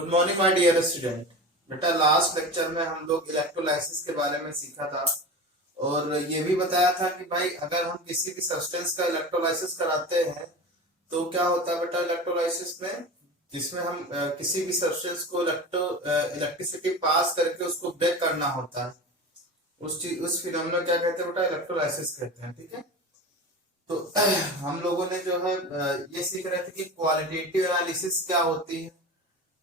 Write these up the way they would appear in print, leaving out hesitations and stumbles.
Good morning my dear student. बेटा last lecture में हम लोग इलेक्ट्रोलाइसिस के बारे में सीखा था और ये भी बताया था कि भाई अगर हम किसी भी सब्सटेंस का इलेक्ट्रोलाइसिस कराते हैं तो क्या होता है बेटा इलेक्ट्रोलाइसिस में, जिसमें हम किसी भी सब्सटेंस को इलेक्ट्रिसिटी पास करके उसको ब्रेक करना होता है। उस फिनोमेना क्या कहते हैं बेटा, इलेक्ट्रोलाइसिस कहते हैं। ठीक है, तो हम लोगों ने जो है ये सीख रहे थे कि क्वालिटेटिव एनालिसिस क्या होती है,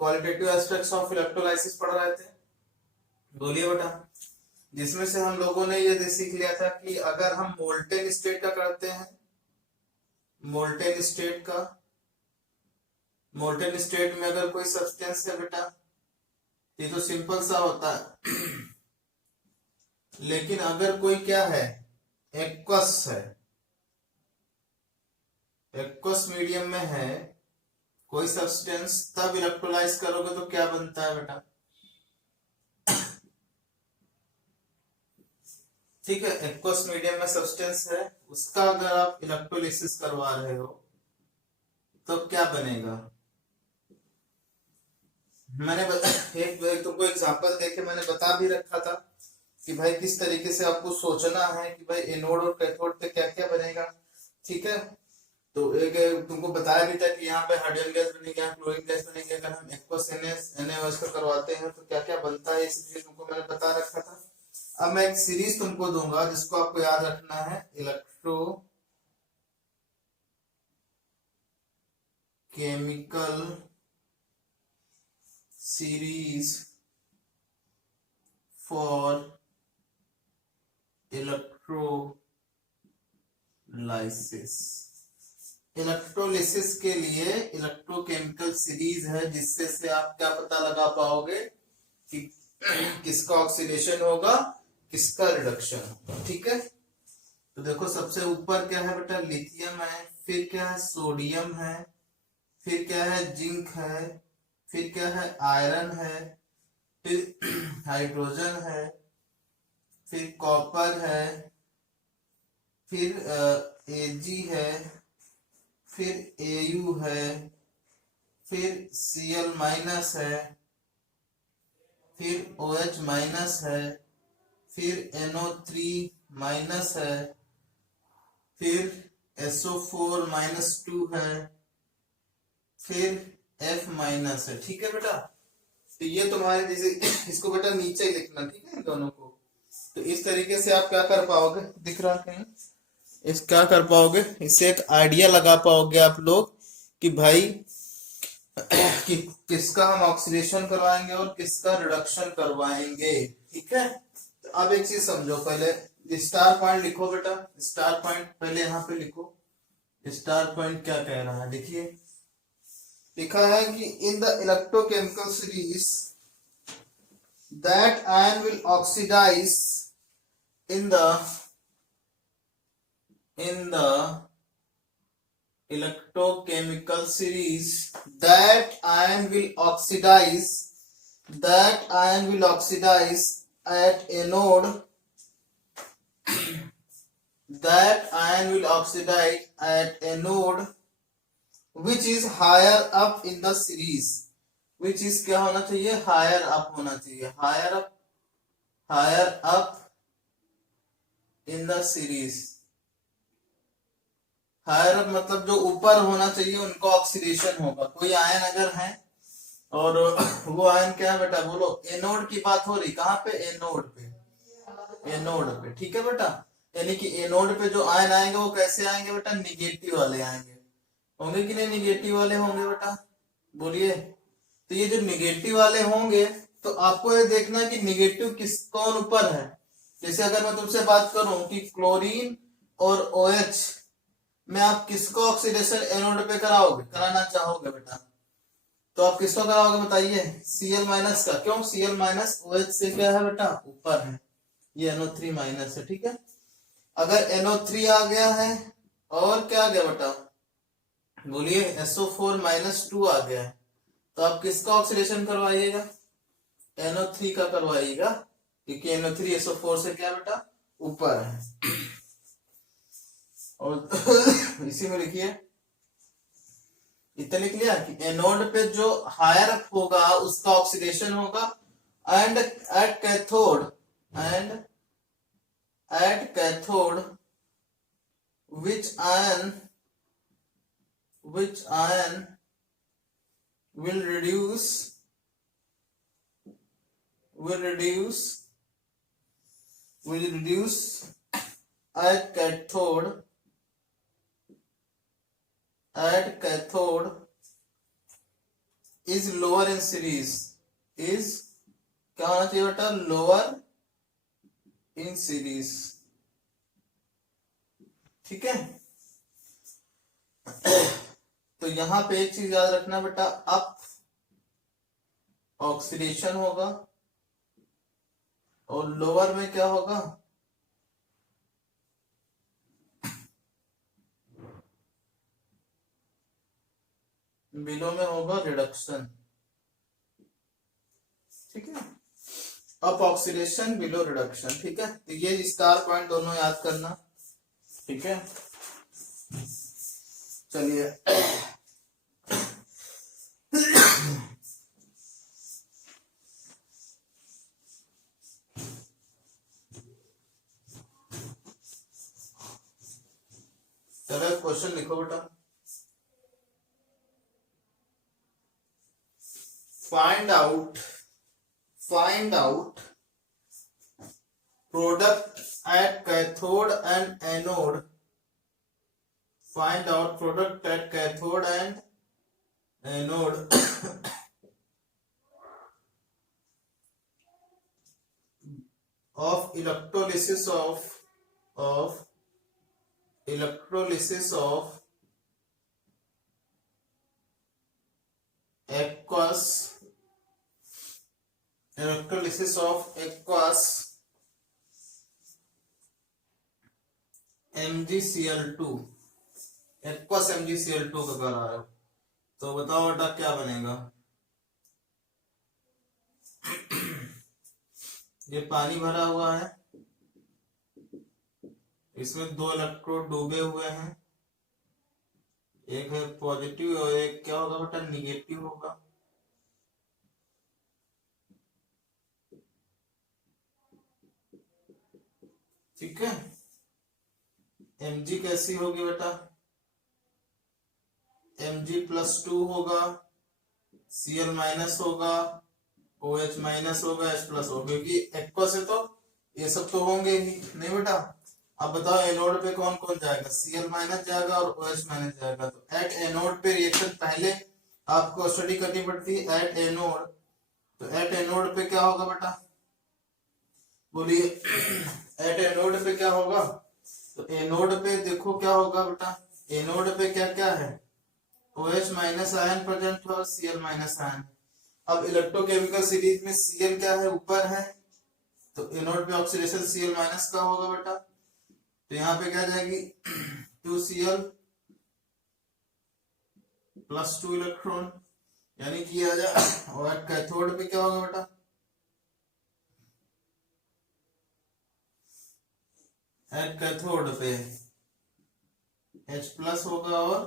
क्वालिटेटिव एस्पेक्ट्स ऑफ इलेक्ट्रोलाइसिस पढ़ रहे थे। बोलिए बेटा, जिसमें से हम लोगों ने ये सीख लिया था कि अगर हम मोल्टेन स्टेट का करते हैं, मोल्टेन स्टेट में अगर कोई सब्सटेंस है बेटा, ये तो सिंपल सा होता है लेकिन अगर कोई क्या है, एक्वस है, एक्वस मीडियम में है कोई सब्सटेंस, तब इलेक्ट्रोलाइज करोगे तो क्या बनता है बेटा। ठीक है, एक्वस मीडियम में सब्सटेंस है, उसका अगर आप इलेक्ट्रोलिसिस करवा रहे हो तो क्या बनेगा। मैंने एक तुमको एग्जांपल देके मैंने बता भी रखा था कि भाई किस तरीके से आपको सोचना है कि भाई एनोड और कैथोड पे क्या क्या बनेगा। ठीक है, तो एक तुमको बताया भी था कि यहाँ पे हाइड्रोजन गैस बनेगी, यहाँ क्लोरीन गैस बनेगी। अगर हम एक्वस NaOH का करवाते हैं तो क्या क्या बनता है, इसलिए तुमको मैंने बता रखा था। अब मैं एक सीरीज तुमको दूंगा जिसको आपको याद रखना है, electro chemical series for electrolysis. Electrolysis के लिए इलेक्ट्रोकेमिकल सीरीज है जिससे से आप क्या पता लगा पाओगे कि किसका ऑक्सीडेशन होगा, किसका रिडक्शन होगा। ठीक है, तो देखो सबसे ऊपर क्या है बेटा, लिथियम है, फिर क्या है, सोडियम है, फिर क्या है, जिंक है, फिर क्या है, आयरन है, फिर हाइड्रोजन है, फिर कॉपर है, फिर Ag है, फिर Au है, फिर Cl माइनस है, फिर OH माइनस है, फिर NO3 माइनस है, फिर SO4 -2 है, फिर F माइनस है। ठीक है बेटा, तो ये तुम्हारे जैसे इसको बेटा नीचे ही लिखना, ठीक है, इन दोनों को। तो इस तरीके से आप क्या कर पाओगे, दिख रहा है इस क्या कर पाओगे, इससे एक आइडिया लगा पाओगे आप लोग कि भाई कि किसका हम ऑक्सीडेशन करवाएंगे और किसका रिडक्शन करवाएंगे। ठीक है, तो अब एक चीज समझो, पहले स्टार पॉइंट लिखो बेटा, स्टार पॉइंट पहले यहाँ पे लिखो। स्टार पॉइंट क्या कह रहा है, देखिए लिखा है कि in the electrochemical series that ion will oxidise in the electrochemical series, that ion will oxidize at anode, that ion will oxidize at anode which is higher up in the series, which is क्या होना चाहिए, higher up होना चाहिए, higher up इन द सीरीज। Higher up मतलब जो ऊपर होना चाहिए उनको ऑक्सीडेशन होगा। कोई आयन अगर है और वो आयन क्या है बेटा, बोलो, एनोड की बात हो रही, कहाँ पे, एनोड पे। ठीक है बेटा, यानी कि एनोड पे जो आयन आएंगे वो कैसे आएंगे बेटा, निगेटिव वाले आएंगे। होंगे कि नहीं, निगेटिव वाले होंगे बेटा, बोलिए। तो ये जो निगेटिव वाले होंगे तो आपको ये देखना है कि निगेटिव कौन ऊपर है। जैसे अगर मैं तुमसे बात करूं कि क्लोरीन और OH में आप किसको ऑक्सीडेशन एनोड पे कराना चाहोगे बेटा, तो आप किसको कराओगे बताइए, Cl माइनस का। क्यों, Cl माइनस OH से क्या है बेटा, ऊपर है, ये NO3 माइनस है। ठीक है, अगर NO3 आ गया है और क्या आ गया बेटा, बोलिए, SO4 -2 आ गया है, तो आप किसका ऑक्सीडेशन करवाइएगा, NO3 का करवाइएगा, क्योंकि NO3 SO4 से क्या बेटा, ऊपर है। और इसी में लिखिए इतना लिख लिया कि एनोड पे जो हायर होगा उसका ऑक्सीडेशन होगा, and at cathode which ion will reduce at cathode is lower in series, is क्या होना चाहिए बेटा, लोअर इन सीरीज। ठीक है, तो यहां पे एक चीज याद रखना बेटा, अप ऑक्सीडेशन होगा और लोअर में क्या होगा, बिलो में होगा रिडक्शन। ठीक है, अप ऑक्सीडेशन बिलो रिडक्शन। ठीक है, तो ये स्टार पॉइंट दोनों याद करना। ठीक है, चलिए चलो क्वेश्चन लिखो बेटा। Find out product at cathode and anode, find out product at cathode and anode of electrolysis of aqueous MgCl2, aqueous MgCl2 का कर रहा है, तो बताओ बेटा क्या बनेगा। ये पानी भरा हुआ है, इसमें 2 इलेक्ट्रोड डूबे हुए हैं, एक है पॉजिटिव और एक क्या होगा बेटा, निगेटिव होगा। ठीक है, Mg कैसी होगी बेटा, Mg+2 होगा, Cl- होगा, OH- होगा, H+ होगा, क्योंकि एक्वस है तो ये सब तो होंगे ही नहीं बेटा। अब बताओ एनोड पे कौन कौन जाएगा, Cl- जाएगा और OH- जाएगा। तो एट एनोड पे रिएक्शन पहले आपको स्टडी करनी पड़ती है, एट एनोड। तो एट एनोड पे क्या होगा बेटा, बोलिए एट एनोड पे क्या होगा। तो एनोड पे देखो क्या होगा बेटा, एनोड पे क्या क्या है, OH- आयन प्रेजेंट है और Cl- आयन। अब इलेक्ट्रोकेमिकल सीरीज में Cl क्या है, ऊपर है, तो एनोड पे ऑक्सीडेशन Cl- का होगा बेटा। तो यहाँ पे क्या जाएगी 2Cl + 2 इलेक्ट्रॉन, यानी कि आ जा। और कैथोड पे क्या होगा बेटा, कैथोड पे H+ होगा और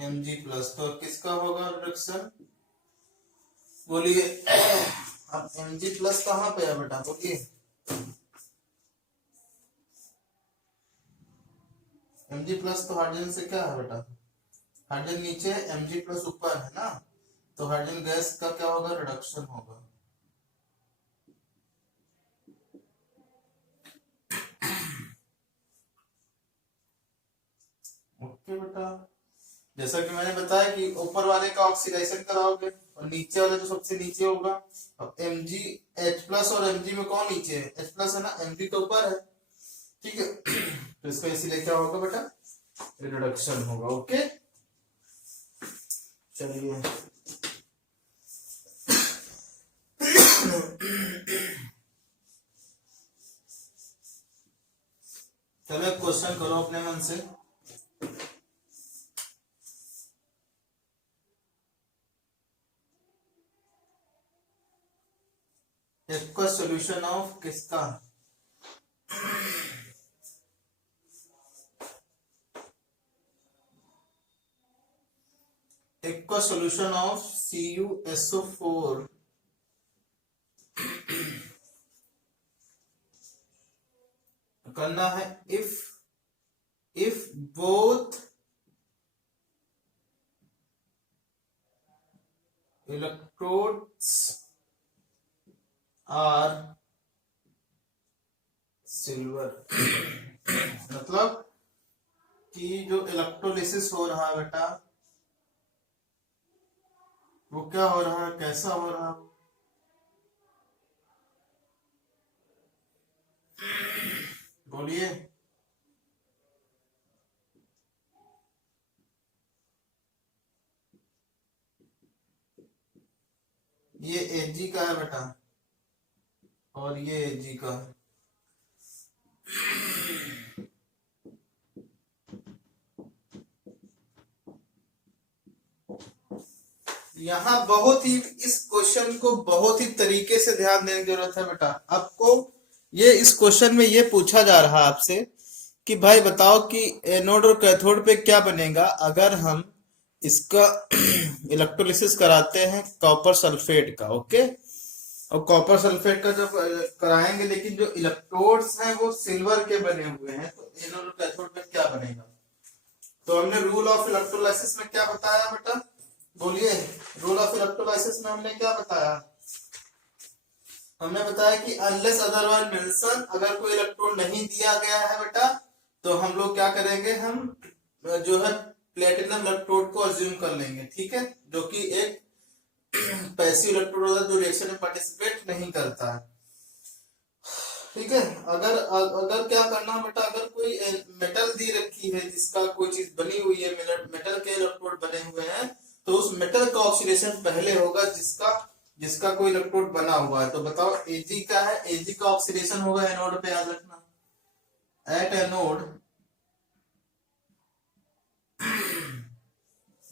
Mg+। तो किसका होगा रिडक्शन, बोलिए। अब Mg+ कहाँ पे है बेटा, बोलिए। Mg+ तो हाइड्रोजन से क्या है बेटा, हाइड्रोजन नीचे, Mg+ ऊपर है ना, तो हाइड्रोजन गैस का क्या होगा, रिडक्शन होगा। ओके बेटा, जैसा कि मैंने बताया कि ऊपर वाले का ऑक्सीडेशन कराओगे और नीचे वाले तो सबसे नीचे होगा। अब H+ और Mg में कौन नीचे है, H+ है ना, Mg तो ऊपर है। ठीक है, तो इसका इसीलिए क्या होगा बेटा, रिडक्शन होगा। ओके, चलिए चलो क्वेश्चन करो अपने मन से। एक्वस सॉल्यूशन ऑफ किसका, एक्वा सोल्यूशन ऑफ CuSO4 करना है if both electrodes are silver मतलब कि जो इलेक्ट्रोलिसिस हो रहा है बेटा वो क्या हो रहा है, कैसा हो रहा है, बोलिए। ये Ag का है बेटा और ये Ag का है। यहाँ बहुत ही इस क्वेश्चन को बहुत ही तरीके से ध्यान देने की जरूरत है बेटा। आपको ये इस क्वेश्चन में ये पूछा जा रहा है आपसे कि भाई बताओ कि एनोड और कैथोड पे क्या बनेगा अगर हम इसका इलेक्ट्रोलिसिस कराते हैं कॉपर सल्फेट का। ओके, और कॉपर सल्फेट का जब कराएंगे लेकिन जो इलेक्ट्रोड्स हैं वो सिल्वर के बने हुए हैं तो एनोड और कैथोड पे क्या बनेगा। तो हमने रूल ऑफ इलेक्ट्रोलाइसिस में क्या बताया बेटा, बोलिए। रूल ऑफ इलेक्ट्रोलाइसिस में हमने क्या बताया, हमने बताया कि अनलेस अदरवाइज मेंशन, अगर कोई इलेक्ट्रॉन नहीं दिया गया है बेटा तो हम लोग क्या करेंगे, हम जो है प्लेटिनम इलेक्ट्रोड को अज्यूम कर लेंगे, ठीक है, जो कि एक पैसिव इलेक्ट्रोड होता है जो रिएक्शन में पार्टिसिपेट नहीं करता है, ठीक है। अगर अगर क्या करना है बेटा, अगर कोई मेटल दी रखी है जिसका कोई चीज बनी हुई है, मेटल के इलेक्ट्रोड बने हुए हैं, तो उस मेटल का ऑक्सीडेशन पहले होगा जिसका कोई इलेक्ट्रोड बना हुआ है। तो बताओ Ag का है, Ag का ऑक्सीडेशन होगा एनोड पे, याद रखना एट एनोड,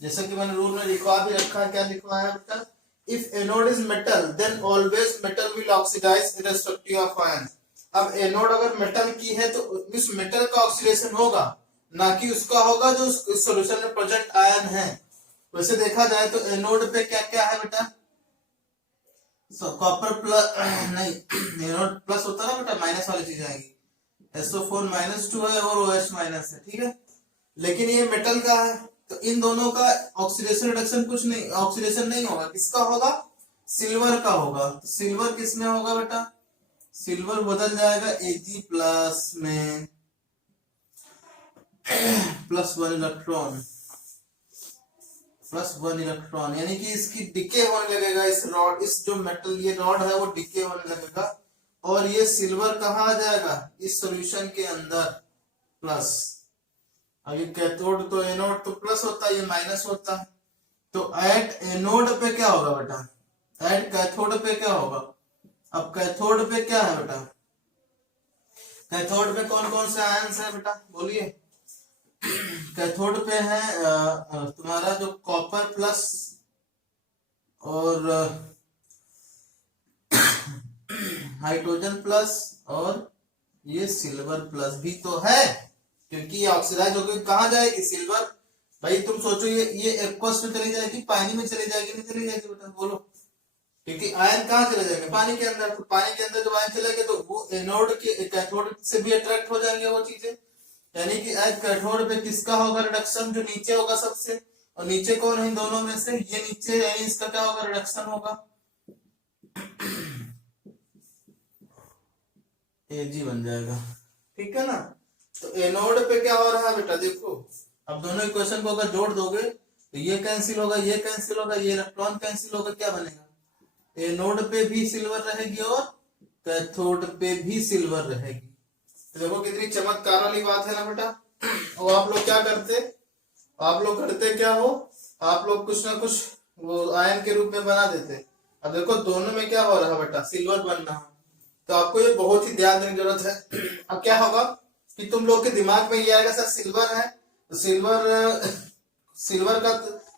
जैसा कि मैंने रूल में लिखवा भी रखा है, क्या लिखवा है बेटा, if anode is metal then always metal will oxidise irrespective of ion. अब एनोड अगर मेटल की है तो उस मेटल का ऑक्सीडेशन होगा, ना कि उसका होगा जो इस सॉल्यूशन में प्रेजेंट आयन है। वैसे देखा जाए तो एनोड पे क्या क्या है बेटा, कॉपर प्लस नहीं, एनोड प्लस होता है ना बेटा, माइनस वाली चीज आएगी, SO4 -2 है और OH माइनस है, ठीक है। लेकिन ये मेटल का है तो इन दोनों का ऑक्सीडेशन रिडक्शन कुछ नहीं, ऑक्सीडेशन नहीं होगा, किसका होगा, सिल्वर का होगा। तो सिल्वर किस में होगा बेटा, सिल्वर बदल जाएगा Ag प्लस में +1 इलेक्ट्रॉन, +1 इलेक्ट्रॉन, यानी कि इसकी डिके होने लगेगा, इस रॉड, इस जो मेटल ये रॉड है वो डिके होने लगेगा और ये सिल्वर कहाँ आ जाएगा, इस सॉल्यूशन के अंदर प्लस। अभी कैथोड तो एनोड तो प्लस होता है, ये माइनस होता है, तो एट एनोड पे क्या होगा बेटा, एट कैथोड पे क्या होगा। अब कैथोड पे क्या है बेटा, कैथोड पे कौन कौन से आयंस है बेटा, बोलिए। कैथोड पे है तुम्हारा जो कॉपर प्लस और हाइड्रोजन प्लस और ये सिल्वर प्लस भी तो है, क्योंकि ये ऑक्सीडाइज होकर कहाँ जाएगी, सिल्वर। भाई तुम सोचो ये एक्वस में चली जाएगी, पानी में चली जाएगी, नहीं चली जाएगी बेटा, बोलो। क्योंकि आयन कहाँ चले जाएंगे, पानी के अंदर, तो पानी के अंदर जब आयन चलेंगे तो वो एनोड के कैथोड से भी अट्रैक्ट हो जाएंगे वो चीजें, यानी कि कैथोड पे किसका होगा रिडक्शन, जो नीचे होगा सबसे, और नीचे कौन है इन दोनों में से, ये नीचे, यानी इसका क्या होगा, रिडक्शन होगा, Ag बन जाएगा, ठीक है ना। तो एनोड पे क्या हो रहा है बेटा, देखो अब दोनों इक्वेशन को अगर जोड़ दोगे तो ये कैंसिल होगा, ये कैंसिल होगा, ये इलेक्ट्रॉन कैंसिल होगा, क्या बनेगा, एनोड पे भी सिल्वर रहेगी और कैथोड पे भी सिल्वर रहेगी। तो देखो कितनी चमत्कार वाली बात है ना बेटा। और आप लोग क्या करते, आप लोग करते क्या हो, आप लोग कुछ ना कुछ वो आयन के रूप में बना देते। अब देखो दोनों में क्या हो रहा है बेटा, सिल्वर बन रहा है, तो आपको ये बहुत ही ध्यान देने की जरूरत है। अब क्या होगा कि तुम लोग के दिमाग में ये आएगा सर सिल्वर है तो सिल्वर का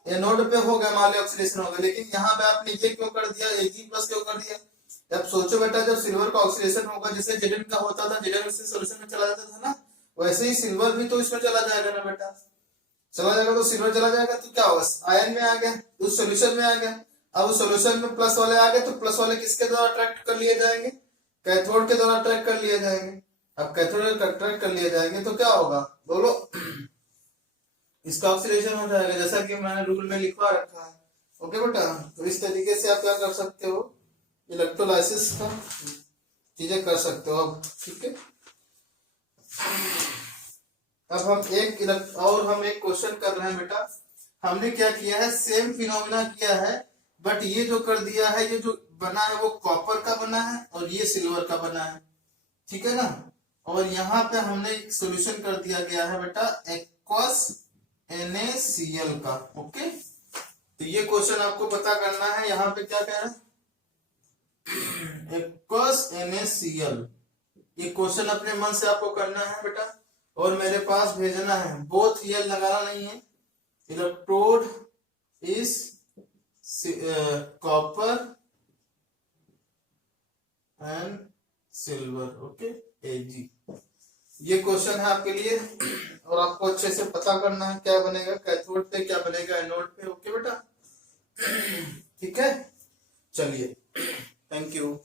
एनोड पे हो गया, मान लो ऑक्सीडेशन हो गया, लेकिन यहाँ पे आपने ये क्यों कर दिया, Ag+ क्यों कर दिया। अब सोचो बेटा जब सिल्वर का ऑक्सीडेशन होगा, जैसे Zn का होता था, Zn से सॉल्यूशन में चला जाता था ना, वैसे ही सिल्वर भी तो इसमें चला जाएगा ना बेटा। चला जाएगा तो सिल्वर चला जाएगा तो क्या होगा, आयन में आ गया, उस सोल्यूशन में आ गया। अब उस सोल्यूशन में प्लस वाले आ गए तो प्लस वाले किसके द्वारा अट्रैक्ट कर लिए जाएंगे, कैथोड के द्वारा अट्रैक्ट कर लिए जाएंगे। अब कैथोड अट्रैक्ट कर लिए जाएंगे तो क्या होगा बोलो, इसका ऑक्सीडेशन हो जाएगा, जैसा कि मैंने रूल में लिखवा रखा है। ओके बेटा, तो इस तरीके से आप क्या कर सकते हो, इलेक्ट्रोलाइसिस का चीजें कर सकते हो अब। ठीक है, अब हम एक क्वेश्चन कर रहे हैं बेटा। हमने क्या किया है, सेम फिनोमिना किया है, बट ये जो कर दिया है, ये जो बना है वो कॉपर का बना है और ये सिल्वर का बना है। ठीक है ना, और यहाँ पे हमने एक सोल्यूशन कर दिया गया है बेटा एक्वस NaCl का। ओके, तो ये क्वेश्चन आपको पता करना है, यहाँ पे क्या कह रहा है, एक्वस NaCl। ये क्वेश्चन अपने मन से आपको करना है बेटा, और मेरे पास भेजना है, बोथ ये लगाना नहीं है। Electrode is copper and silver. Okay, Ag ये क्वेश्चन है आपके लिए, और आपको अच्छे से पता करना है क्या बनेगा कैथोड पे, क्या बनेगा एनोड पे। ओके बेटा, ठीक है, चलिए, थैंक यू।